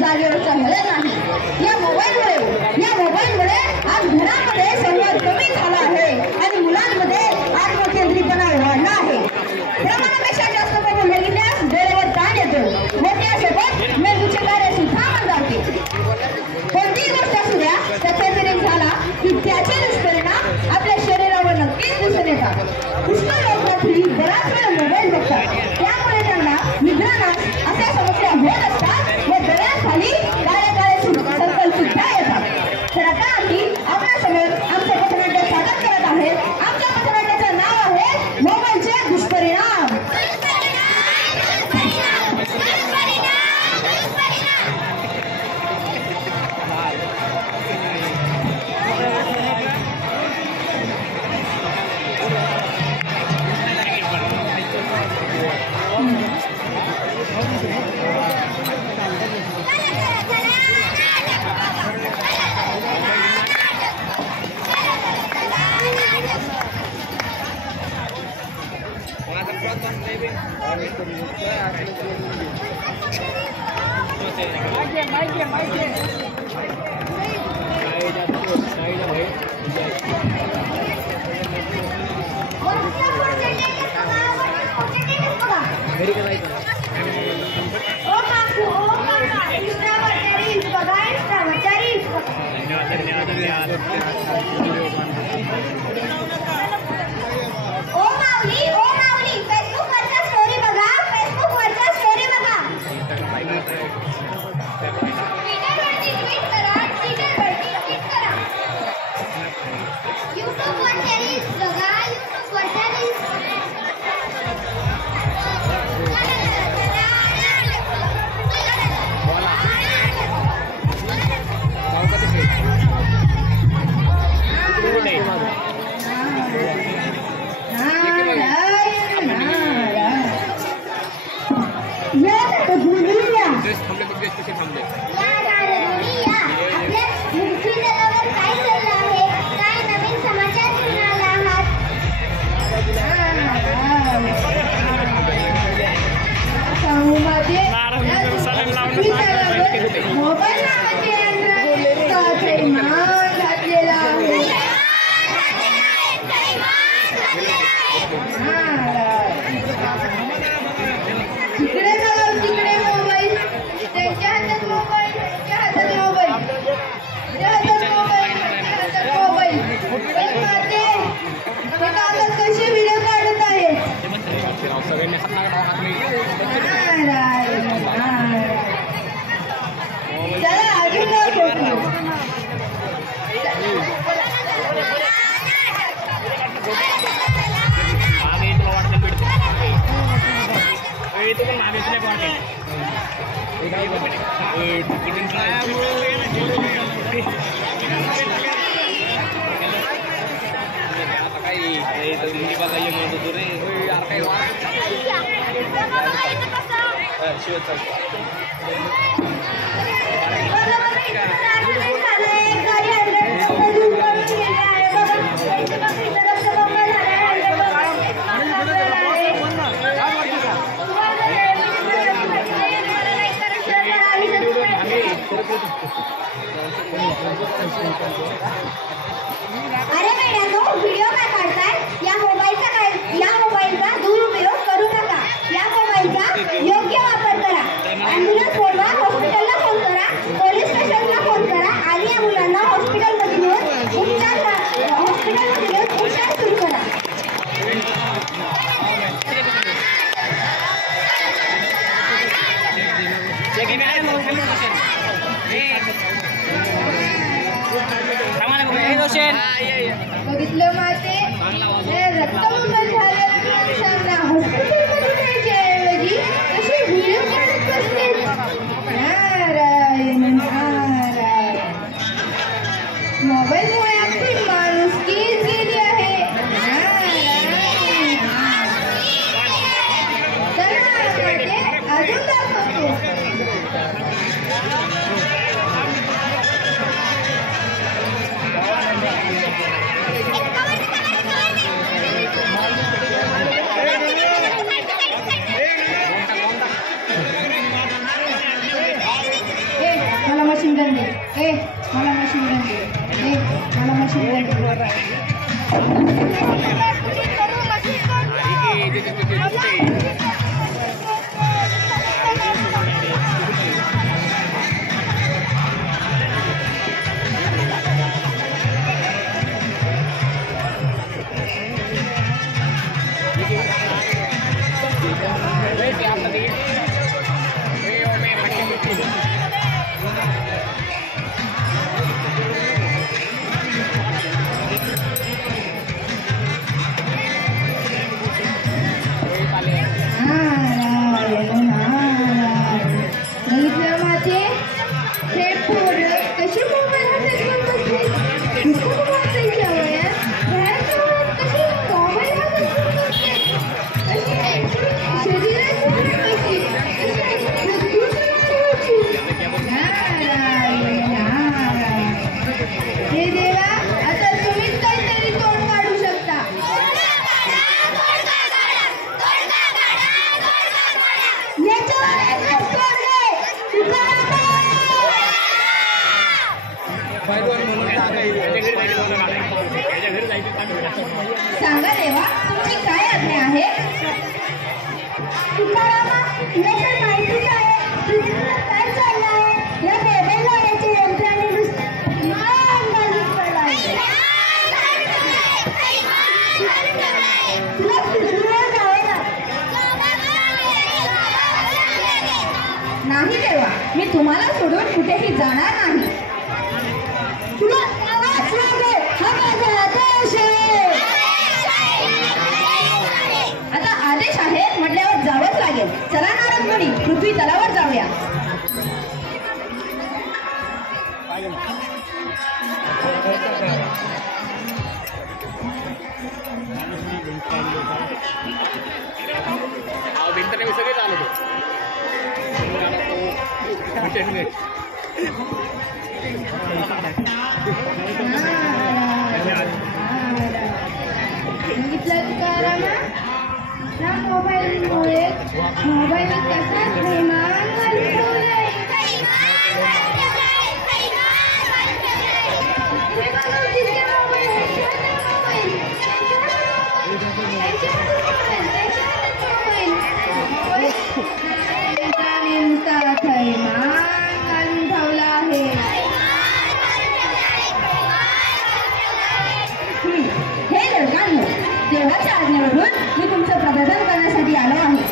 जागेवरचा हलत नाही। या मोबाईलमुळे आज घरामध्ये संवाद कमी झाला आहे आणि मुलांमध्ये आत्मकेंद्रीपणा वाढला आहे। प्रमाणापेक्षा जास्त मोबाईल बघितल्यास डोळ्यावर ताण येतो, मोठ्यासोबत मेंदूचे कार्य सुद्धा मंदावते। कोणतीही गोष्ट असू द्या, त्याचा अतिरेक झाला की त्याचे दुष्परिणाम आपल्या शरीरावर नक्कीच दिसून येतात। पुष्कळ लोक रात्री बराच वेळ मोबाईल बघतात, त्यामुळे त्यांना निद्रानाश अशा समस्या होत असतात व डोळ्याखाली काळे संकल्प सुद्धा येतात। तर आता आम्ही आपल्यासमोर आमचं पथनाट्य सादर करत आहेत। आमच्या पथनाट्याचं नाव आहे मोबाईलचे दुष्परिणाम। अरे बेटानो, व्हिडिओ काय काढताय? या मोबाईलचा दुरुपयोग करू नका। या मोबाईलचा योग्य वापर करा। ॲम्ब्युलन्स बोलवा, हॉस्पिटलला फोन करा, पोलीस स्टेशनला फोन करा आणि या मुलांना हॉस्पिटलमध्ये नेऊन उपचार सुरू करा। बघितलं माते, रक्तमंजन झालेल्या माणसांना हॉस्पिटलमध्ये न्यायच्या ऐवजी कसे व्हिडिओ काढत बसले। नारायण नारायण, मोबाईलमुळे आपली माणुसकीच गेली आहे। अजून दाखवतो। झाले. मला मशीन गन दे. मला मशीन गन सांगा देवा, तुमची काय आज्ञा आहे? तुकारामा, तुला तर माहितीच आहे पृथ्वीवर काय चाललं आहे. या मोबाईल लावण्याचे यंत्र आणि तुला पृथ्वीवर जावे नाही देवा. मी तुम्हाला सोडून कुठेही जाणार नाही. तुला आवाज लागो, हा माझा आदेश आहे. आता आदेश आहे म्हटल्यावर जावंच लागेल. चला नारद मुनी, पृथ्वी तलावर जाऊया. या मोबाईलमुळे मोबाईल कसा थैमान घालवलाय. देवाच्या आज्ञेवरून मी तुमचं प्रबोधन करण्यासाठी आलो आहे.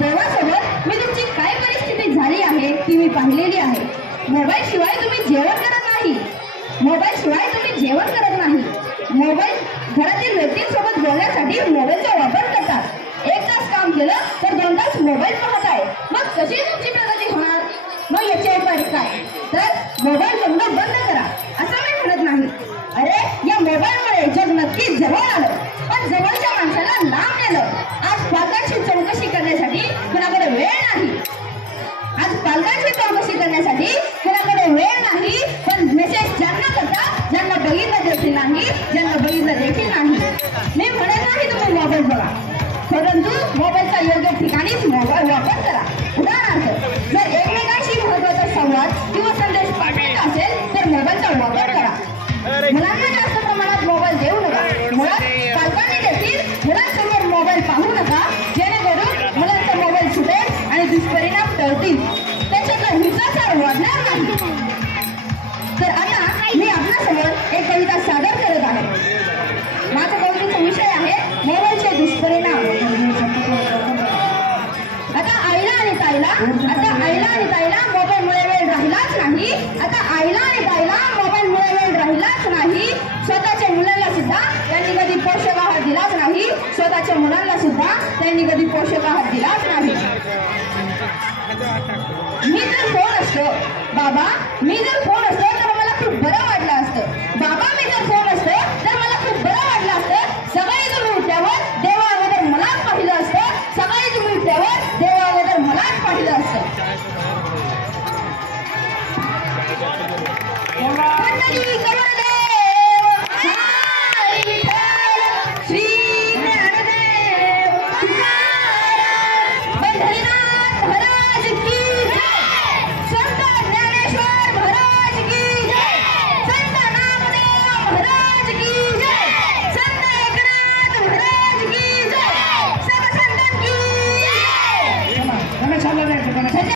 देवासोबत मी तुमची काय परिस्थिती झाली आहे ती मी पाहिलेली आहे. मोबाईल शिवाय तुम्ही जेवण करत नाही. मोबाईल घरातील व्यक्तींसोबत बोलण्यासाठी मोबाईलचा वापर करतात. 1 तास काम केलं तर 2 तास मोबाईल पाहताय. मग कशी तुमची प्रगती होणार? मग याचे उपाय काय? तर मोबाईल बंद करा असं मी म्हणत नाही. अरे, या मोबाईलमुळे जग नक्कीच जवळ आलं, पण जवळच्या माणसाला लांब नेलं. आज पालकांची चौकशी करण्यासाठी कुणाकडे वेळ नाही, पण मेसेज ज्यांना करता, ज्यांना बघितलं देखील नाही. मी म्हणत नाही तुम्ही मोबाईल बघा, परंतु मोबाईलचा योग्य ठिकाणीच मोबाईल वापर करा. उदाहरणार्थ, जर एकमेकांशी महत्वाचा संवाद किंवा संदेश पाठवायचा असेल तर मोबाईलचा वापर करा. मुलांना जास्त प्रमाणात मोबाईल देऊ नका. मुळात पालकांनी देखील मुलांसमोर मोबाईल पाहू नका, जेणेकरून मुलांचा मोबाईल सुटेल आणि दुष्परिणाम टळतील. त्याच्यातला हिंसाचार वाढणार नाही. तर आता मी आपल्यासमोर एक कविता सादर करत आहे. माझ्या कवितेचा विषय आहे मोबाईलचे दुष्परिणाम. आता आईला आणि ताईला मोबाईलमुळे वेळ राहिलाच नाही. स्वतःच्या मुलांना सुद्धा त्यांनी कधी पोषक आहार दिलाच नाही. मी जर फोन असतो तर मला खूप बरं वाटलं असतं. सकाळी तुम्ही उठल्यावर देवा अगोदर मलाच पाहिलं असतं. संत ज्ञानेश्वर महाराज की धन्यवाद.